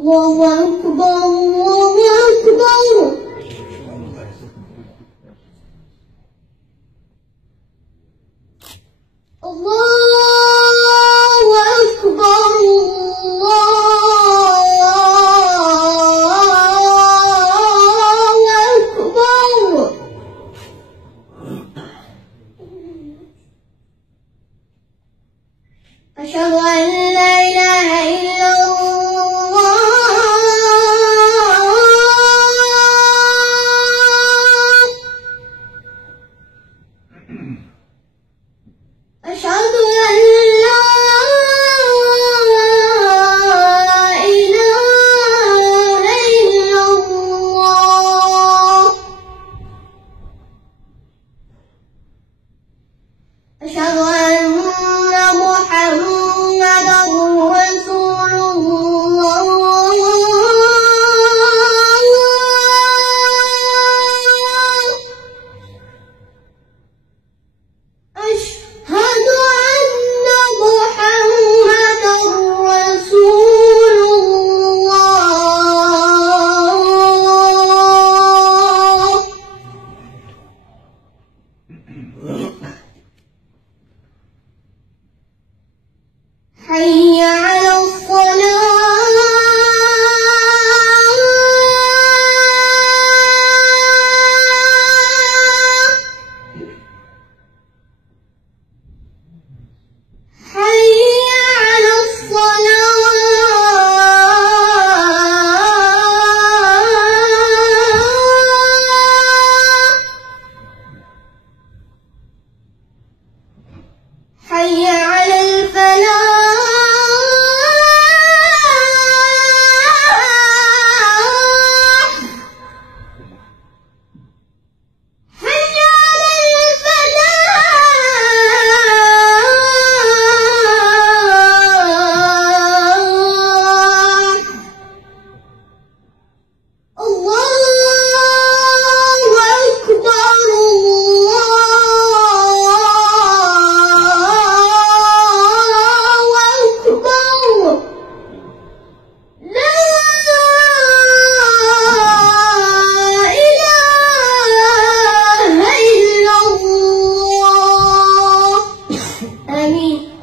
الله أكبر الله أكبر. الله أكبر الله أكبر. أشهد أن لا إله إلا الله. أشهد أن لا إله إلا الله. أشهد أن محمدًا رسول الله. أشهد أن محمدًا رسول الله. حي على الصلاة. حي على الصلاة. حي على الفلاح.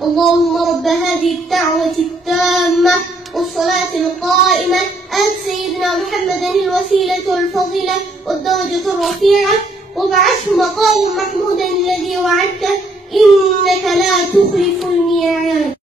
اللهم رب هذه الدعوة التامة والصلاة القائمة آت سيدنا محمدا الوسيلة والفضيلة والدرجة الرفيعة وابعثه مقام محمودا الذي وعدته إنك لا تخلف الميعاد.